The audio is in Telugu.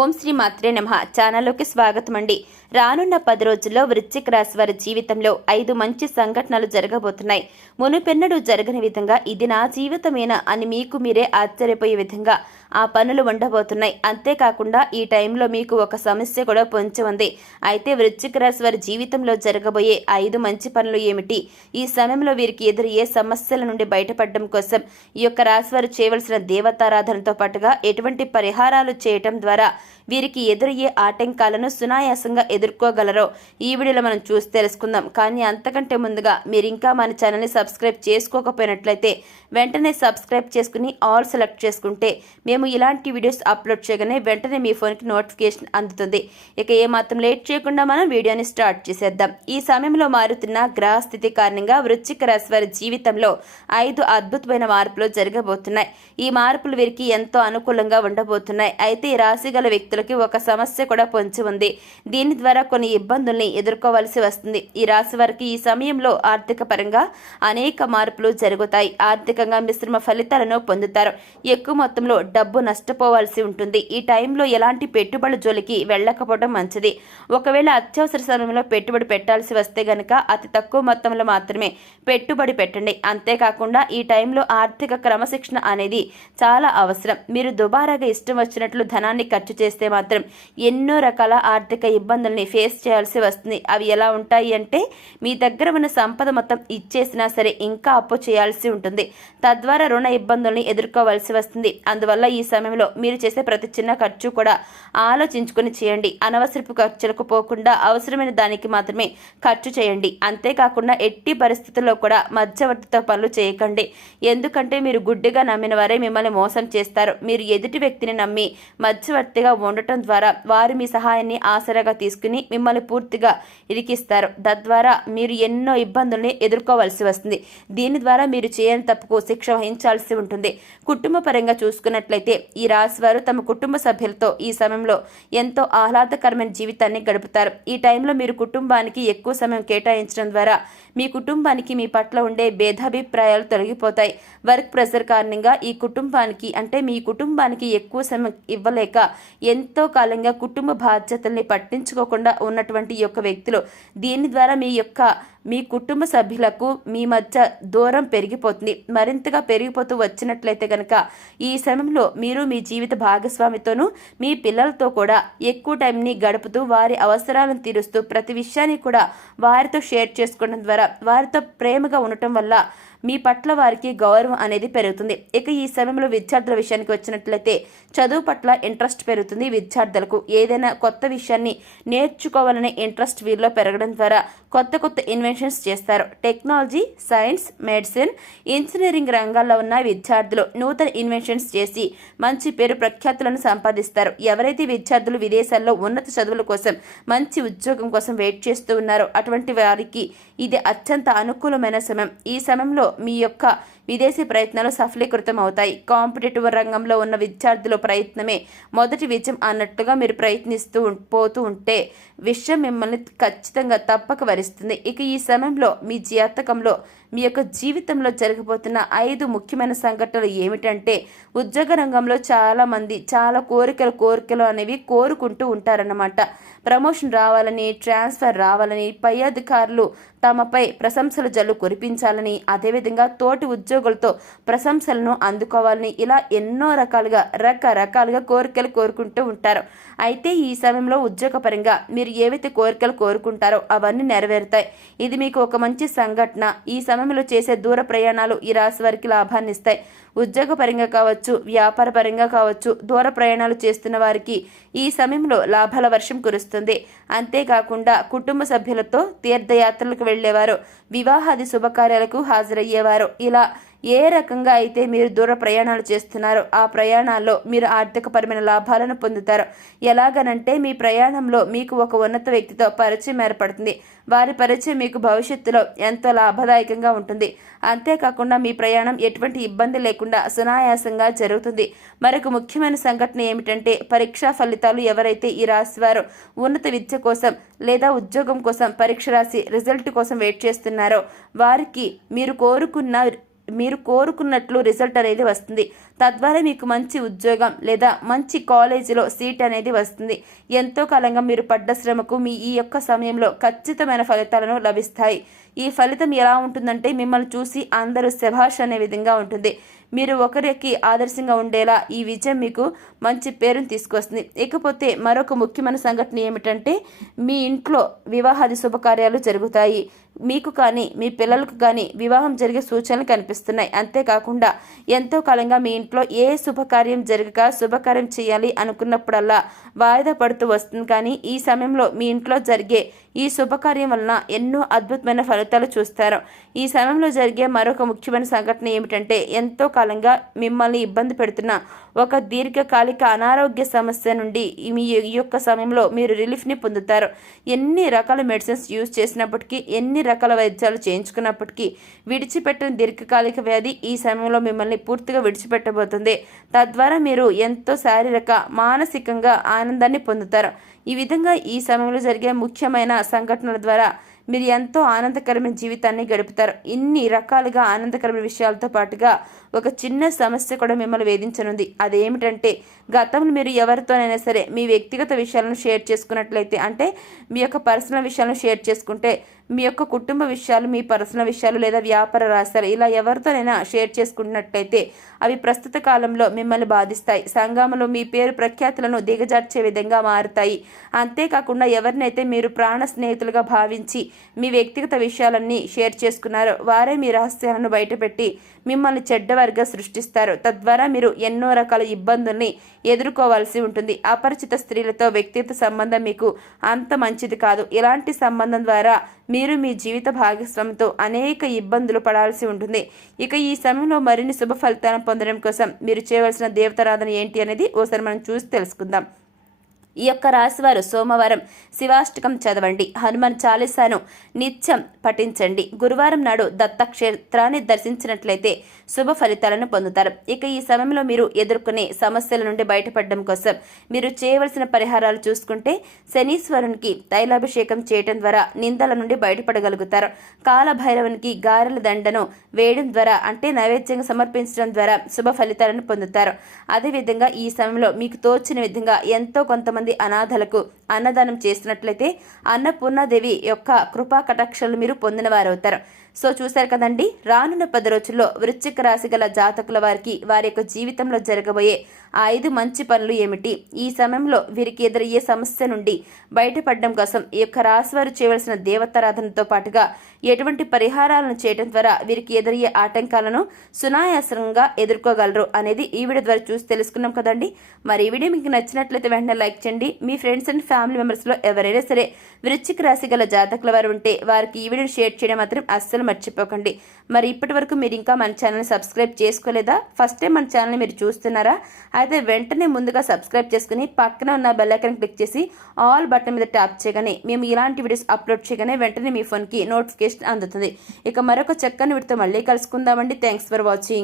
ఓం శ్రీ మాత్రే నమః. ఛానల్లోకి స్వాగతం అండి. రానున్న 10 రోజుల్లో వృశ్చిక రాశి వారి జీవితంలో 5 మంచి సంఘటనలు జరగబోతున్నాయి. మునుపెన్నడూ జరగని విధంగా ఇది నా జీవితమేనా అని మీకు మీరే ఆశ్చర్యపోయే విధంగా ఆ పనులు ఉండబోతున్నాయి. అంతేకాకుండా ఈ టైంలో మీకు ఒక సమస్య కూడా పొంచి ఉంది. అయితే వృశ్చిక రాశి వారి జీవితంలో జరగబోయే 5 మంచి పనులు ఏమిటి, ఈ సమయంలో వీరికి ఎదురయ్యే సమస్యల నుండి బయటపడడం కోసం ఈ యొక్క రాశి వారు చేయవలసిన దేవతారాధనతో పాటుగా ఎటువంటి పరిహారాలు చేయటం ద్వారా వీరికి ఎదురయ్యే ఆటంకాలను సునాయాసంగా ఎదుర్కోగలరో ఈ వీడియోలో మనం చూసి తెలుసుకుందాం. కానీ అంతకంటే ముందుగా మీరు ఇంకా మన ఛానల్ని సబ్స్క్రైబ్ చేసుకోకపోయినట్లయితే వెంటనే సబ్స్క్రైబ్ చేసుకుని ఆల్ సెలెక్ట్ చేసుకుంటే మేము ఇలాంటి వీడియోస్ అప్లోడ్ చేయగానే వెంటనే మీ ఫోన్కి నోటిఫికేషన్ అందుతుంది. ఇక ఏమాత్రం లేట్ చేయకుండా మనం వీడియోని స్టార్ట్ చేసేద్దాం. ఈ సమయంలో మారుతున్న గ్రహ స్థితి కారణంగా వృశ్చిక రాశి వారి జీవితంలో 5 అద్భుతమైన మార్పులు జరగబోతున్నాయి. ఈ మార్పులు వీరికి ఎంతో అనుకూలంగా ఉండబోతున్నాయి. అయితే ఈ రాశి గల వ్యక్తులకి ఒక సమస్య కూడా పొంచి ఉంది. దీని ద్వారా కొన్ని ఇబ్బందుల్ని ఎదుర్కోవాల్సి వస్తుంది. ఈ రాశి వారికి ఈ సమయంలో ఆర్థిక పరంగా అనేక మార్పులు జరుగుతాయి. ఆర్థికంగా మిశ్రమ ఫలితాలను పొందుతారు. ఎక్కువ మొత్తంలో డబ్బు నష్టపోవాల్సి ఉంటుంది. ఈ టైంలో ఎలాంటి పెట్టుబడి జోలికి వెళ్ళకపోవడం మంచిది. ఒకవేళ అత్యవసర సమయంలో పెట్టుబడి పెట్టాల్సి వస్తే గనక అతి తక్కువ మొత్తంలో మాత్రమే పెట్టుబడి పెట్టండి. అంతేకాకుండా ఈ టైంలో ఆర్థిక క్రమశిక్షణ అనేది చాలా అవసరం. మీరు దుబారాగా ఇష్టం వచ్చినట్లు ధనాన్ని ఖర్చు చేస్తే మాత్రం ఎన్నో రకాల ఆర్థిక ఇబ్బందుల్ని ఫేస్ చేయాల్సి వస్తుంది. అవి ఎలా ఉంటాయి అంటే మీ దగ్గర ఉన్న సంపద మొత్తం ఇచ్చేసినా సరే ఇంకా అప్పు చేయాల్సి ఉంటుంది. తద్వారా రుణ ఇబ్బందుల్ని ఎదుర్కోవాల్సి వస్తుంది. అందువల్ల ఈ సమయంలో మీరు చేసే ప్రతి చిన్న ఖర్చు కూడా ఆలోచించుకుని చేయండి. అనవసరపు ఖర్చులకు పోకుండా అవసరమైన దానికి మాత్రమే ఖర్చు చేయండి. అంతేకాకుండా ఎట్టి పరిస్థితుల్లో కూడా మధ్యవర్తితో పనులు చేయకండి. ఎందుకంటే మీరు గుడ్డిగా నమ్మిన వారే మిమ్మల్ని మోసం చేస్తారు. మీరు ఎదుటి వ్యక్తిని నమ్మి మధ్యవర్తిగా ఉండటం ద్వారా వారు మీ సహాయాన్ని ఆసరాగా తీసుకుని మిమ్మల్ని పూర్తిగా ఇరికిస్తారు. తద్వారా మీరు ఎన్నో ఇబ్బందుల్ని ఎదుర్కోవాల్సి వస్తుంది. దీని ద్వారా మీరు చేయని తప్పుకు శిక్ష వహించాల్సి ఉంటుంది. కుటుంబ పరంగా చూసుకున్నట్లయితే ఈ రాశి వారు తమ కుటుంబ సభ్యులతో ఈ సమయంలో ఎంతో ఆహ్లాదకరమైన జీవితాన్ని గడుపుతారు. ఈ టైంలో మీరు కుటుంబానికి ఎక్కువ సమయం కేటాయించడం ద్వారా మీ కుటుంబానికి మీ పట్ల ఉండే భేదాభిప్రాయాలు తొలగిపోతాయి. వర్క్ ప్రెషర్ కారణంగా ఈ కుటుంబానికి అంటే మీ కుటుంబానికి ఎక్కువ సమయం ఇవ్వలేక ఎంతో కాలంగా కుటుంబ బాధ్యతల్ని పట్టించుకోకుండా ఉన్నటువంటి ఈ యొక్క వ్యక్తులు దీని ద్వారా మీ కుటుంబ సభ్యులకు మీ మధ్య దూరం పెరిగిపోతుంది. మరింతగా పెరిగిపోతూ వచ్చినట్లయితే కనుక ఈ సమయంలో మీరు మీ జీవిత భాగస్వామితోనూ మీ పిల్లలతో కూడా ఎక్కువ టైంని గడుపుతూ వారి అవసరాలను తీరుస్తూ ప్రతి విషయాన్ని కూడా వారితో షేర్ చేసుకోవడం ద్వారా వారితో ప్రేమగా ఉండటం వల్ల మీ పట్ల వారికి గౌరవం అనేది పెరుగుతుంది. ఇక ఈ సమయంలో విద్యార్థుల విషయానికి వచ్చినట్లయితే చదువు పట్ల ఇంట్రెస్ట్ పెరుగుతుంది. విద్యార్థులకు ఏదైనా కొత్త విషయాన్ని నేర్చుకోవాలనే ఇంట్రెస్ట్ వీరిలో పెరగడం ద్వారా కొత్త ఇన్వెన్షన్స్ చేస్తారు. టెక్నాలజీ, సైన్స్, మెడిసిన్, ఇంజనీరింగ్ రంగాల్లో ఉన్న విద్యార్థులు నూతన ఇన్వెన్షన్స్ చేసి మంచి పేరు ప్రఖ్యాతులను సంపాదిస్తారు. ఎవరైతే విద్యార్థులు విదేశాల్లో ఉన్నత చదువుల కోసం మంచి ఉద్యోగం కోసం వెయిట్ చేస్తూ ఉన్నారో అటువంటి వారికి ఇది అత్యంత అనుకూలమైన సమయం. ఈ సమయంలో మీ యొక్క విదేశీ ప్రయత్నాలు సఫలీకృతం అవుతాయి. కాంపిటేటివ్ రంగంలో ఉన్న విద్యార్థుల ప్రయత్నమే మొదటి విజయం అన్నట్టుగా మీరు ప్రయత్నిస్తూ పోతూ ఉంటే విషయం మిమ్మల్ని ఖచ్చితంగా తప్పక వరిస్తుంది. ఇక ఈ సమయంలో మీ జాతకంలో మీ యొక్క జీవితంలో జరగబోతున్న 5 ముఖ్యమైన సంఘటనలు ఏమిటంటే ఉద్యోగ రంగంలో చాలా మంది చాలా కోరికలు అనేవి కోరుకుంటూ ఉంటారన్నమాట. ప్రమోషన్ రావాలని, ట్రాన్స్ఫర్ రావాలని, పై అధికారులు తమపై ప్రశంసలు జల్లు కురిపించాలని, అదేవిధంగా తోటి ఉద్యోగులతో ప్రశంసలను అందుకోవాలని ఇలా ఎన్నో రకరకాలుగా కోరికలు కోరుకుంటూ ఉంటారు. అయితే ఈ సమయంలో ఉద్యోగపరంగా మీరు ఏవైతే కోరికలు కోరుకుంటారో అవన్నీ నెరవేరుతాయి. ఇది మీకు ఒక మంచి సంఘటన. ఈ సమయంలో చేసే దూర ప్రయాణాలు ఈ రాశి వారికి లాభాన్ని ఇస్తాయి. ఉద్యోగ పరంగా కావచ్చు, వ్యాపార పరంగా కావచ్చు, దూర ప్రయాణాలు చేస్తున్న వారికి ఈ సమయంలో లాభాల వర్షం కురుస్తుంది. అంతేకాకుండా కుటుంబ సభ్యులతో తీర్థయాత్రలకు వెళ్లేవారు, వివాహాది శుభకార్యాలకు హాజరయ్యేవారు ఇలా ఏ రకంగా అయితే మీరు దూర ప్రయాణాలు చేస్తున్నారో ఆ ప్రయాణాల్లో మీరు ఆర్థికపరమైన లాభాలను పొందుతారు. ఎలాగనంటే మీ ప్రయాణంలో మీకు ఒక ఉన్నత వ్యక్తితో పరిచయం ఏర్పడుతుంది. వారి పరిచయం మీకు భవిష్యత్తులో ఎంతో లాభదాయకంగా ఉంటుంది. అంతేకాకుండా మీ ప్రయాణం ఎటువంటి ఇబ్బంది లేకుండా సునాయాసంగా జరుగుతుంది. మరొక ముఖ్యమైన సంఘటన ఏమిటంటే పరీక్షా ఫలితాలు ఎవరైతే ఈ రాశి వారు ఉన్నత విద్య కోసం లేదా ఉద్యోగం కోసం పరీక్ష రాసి రిజల్ట్ కోసం వెయిట్ చేస్తున్నారో వారికి మీరు కోరుకున్న మీరు కోరుకున్నట్లు రిజల్ట్ అనేది వస్తుంది. తద్వారా మీకు మంచి ఉద్యోగం లేదా మంచి కాలేజీలో సీట్ అనేది వస్తుంది. ఎంతో కాలంగా మీరు పడ్డ శ్రమకు మీ ఈ యొక్క సమయంలో ఖచ్చితమైన ఫలితాలను లభిస్తాయి. ఈ ఫలితం ఎలా ఉంటుందంటే మిమ్మల్ని చూసి అందరూ శభాష్ అనే విధంగా ఉంటుంది. మీరు ఒకరికి ఆదర్శంగా ఉండేలా ఈ విజయం మీకు మంచి పేరును తీసుకొస్తుంది. ఇకపోతే మరొక ముఖ్యమైన సంఘటన ఏమిటంటే మీ ఇంట్లో వివాహాది శుభకార్యాలు జరుగుతాయి. మీకు కానీ మీ పిల్లలకు కానీ వివాహం జరిగే సూచనలు కనిపిస్తున్నాయి. అంతేకాకుండా ఎంతో కాలంగా మీ ఇంట్లో ఏ శుభకార్యం జరగక శుభకార్యం చేయాలి అనుకున్నప్పుడల్లా వాయిదా పడుతూ వస్తుంది. కానీ ఈ సమయంలో మీ ఇంట్లో జరిగే ఈ శుభకార్యం వలన ఎన్నో అద్భుతమైన ఫలితాలు చూస్తారు. ఈ సమయంలో జరిగే మరొక ముఖ్యమైన సంఘటన ఏమిటంటే ఎంతో కాలంగా మిమ్మల్ని ఇబ్బంది పెడుతున్న ఒక దీర్ఘకాలిక అనారోగ్య సమస్య నుండి మీ యొక్క సమయంలో మీరు రిలీఫ్ని పొందుతారు. ఎన్ని రకాల మెడిసిన్స్ యూజ్ చేసినప్పటికీ, ఎన్ని రకాల వైద్యాలు చేయించుకున్నప్పటికీ విడిచిపెట్టిన దీర్ఘకాలిక వ్యాధి ఈ సమయంలో మిమ్మల్ని పూర్తిగా విడిచిపెట్టబోతుంది. తద్వారా మీరు ఎంతో శారీరక మానసికంగా ఆనందాన్ని పొందుతారు. ఈ విధంగా ఈ సమయంలో జరిగే ముఖ్యమైన సంఘటనల ద్వారా మీరు ఎంతో ఆనందకరమైన జీవితాన్ని గడుపుతారు. ఇన్ని రకాలుగా ఆనందకరమైన విషయాలతో పాటుగా ఒక చిన్న సమస్య కూడా మిమ్మల్ని వేధించనుంది. అదేమిటంటే గతంలో మీరు ఎవరితోనైనా సరే మీ వ్యక్తిగత విషయాలను షేర్ చేసుకున్నట్లయితే, అంటే మీ యొక్క పర్సనల్ విషయాలను షేర్ చేసుకుంటే, మీ యొక్క కుటుంబ విషయాలు, మీ పర్సనల్ విషయాలు లేదా వ్యాపార రహస్యాలు ఇలా ఎవరితోనైనా షేర్ చేసుకున్నట్లయితే అవి ప్రస్తుత కాలంలో మిమ్మల్ని బాధిస్తాయి. సంఘంలో మీ పేరు ప్రఖ్యాతులను దిగజార్చే విధంగా మారుతాయి. అంతేకాకుండా ఎవరినైతే మీరు ప్రాణ స్నేహితులుగా భావించి మీ వ్యక్తిగత విషయాలన్నీ షేర్ చేసుకున్నారో వారే మీ రహస్యాలను బయటపెట్టి మిమ్మల్ని చెడ్డవారిగా సృష్టిస్తారు. తద్వారా మీరు ఎన్నో రకాల ఇబ్బందుల్ని ఎదుర్కోవాల్సి ఉంటుంది. అపరిచిత స్త్రీలతో వ్యక్తిగత సంబంధం మీకు అంత మంచిది కాదు. ఇలాంటి సంబంధం ద్వారా మీరు మీ జీవిత భాగస్వామితో అనేక ఇబ్బందులు పడాల్సి ఉంటుంది. ఇక ఈ సమయంలో మరిన్ని శుభ ఫలితాలను పొందడం కోసం మీరు చేయవలసిన దేవతారాధన ఏంటి అనేది ఓసారి మనం చూసి తెలుసుకుందాం. ఈ యొక్క రాశివారు సోమవారం శివాష్టకం చదవండి, హనుమాన్ చాలీసాను నిత్యం పఠించండి. గురువారం నాడు దత్తక్షేత్రాన్ని దర్శించినట్లయితే శుభ ఫలితాలను పొందుతారు. ఇక ఈ సమయంలో మీరు ఎదుర్కొనే సమస్యల నుండి బయటపడడం కోసం మీరు చేయవలసిన పరిహారాలు చూసుకుంటే, శనీశ్వరునికి తైలాభిషేకం చేయడం ద్వారా నిందల నుండి బయటపడగలుగుతారు. కాలభైరవునికి గారెల దండను వేయడం ద్వారా, అంటే నైవేద్యంగా సమర్పించడం ద్వారా శుభ ఫలితాలను పొందుతారు. అదేవిధంగా ఈ సమయంలో మీకు తోచిన విధంగా ఎంతో కొంతమంది అనాథలకు అన్నదానం చేసినట్లయితే అన్నపూర్ణాదేవి యొక్క కృపా కటాక్షాలు మీరు పొందిన వారవుతారు. సో చూశారు కదండి, రానున్న 10 రోజుల్లో వృశ్చిక రాశి గల జాతకుల వారికి వారి యొక్క జీవితంలో జరగబోయే 5 మంచి పనులు ఏమిటి, ఈ సమయంలో వీరికి ఎదురయ్యే సమస్య నుండి బయటపడడం కోసం ఈ యొక్క రాశి వారు చేయవలసిన దేవతారాధనతో పాటుగా ఎటువంటి పరిహారాలను చేయడం ద్వారా వీరికి ఎదురయ్యే ఆటంకాలను సునాయాసంగా ఎదుర్కోగలరు అనేది ఈ వీడియో ద్వారా చూసి తెలుసుకున్నాం కదండి. మరి ఈ వీడియో మీకు నచ్చినట్లయితే వెంటనే లైక్ చేయండి. మీ ఫ్రెండ్స్ అండ్ ఫ్యామిలీ మెంబర్స్లో ఎవరైనా సరే వృశ్చిక రాశి గల జాతకుల వారు ఉంటే వారికి ఈ వీడియోని షేర్ చేయడం మాత్రం అస్సలు మర్చిపోకండి. మరి ఇప్పటి వరకు మీరు ఇంకా మన ఛానల్ని సబ్స్క్రైబ్ చేసుకోలేదా? ఫస్ట్ టైం మన ఛానల్ని మీరు చూస్తున్నారా? అయితే వెంటనే ముందుగా సబ్స్క్రైబ్ చేసుకుని పక్కన ఉన్న బెల్ ఐకాన్ క్లిక్ చేసి ఆల్ బటన్ మీద ట్యాప్ చేయగానే మేము ఇలాంటి వీడియోస్ అప్లోడ్ చేయగానే వెంటనే మీ ఫోన్కి నోటిఫికేషన్ అందుతుంది. ఇక మరొక చక్కని వీడియోతో మళ్ళీ కలుసుకుందామండి. Thanks for watching.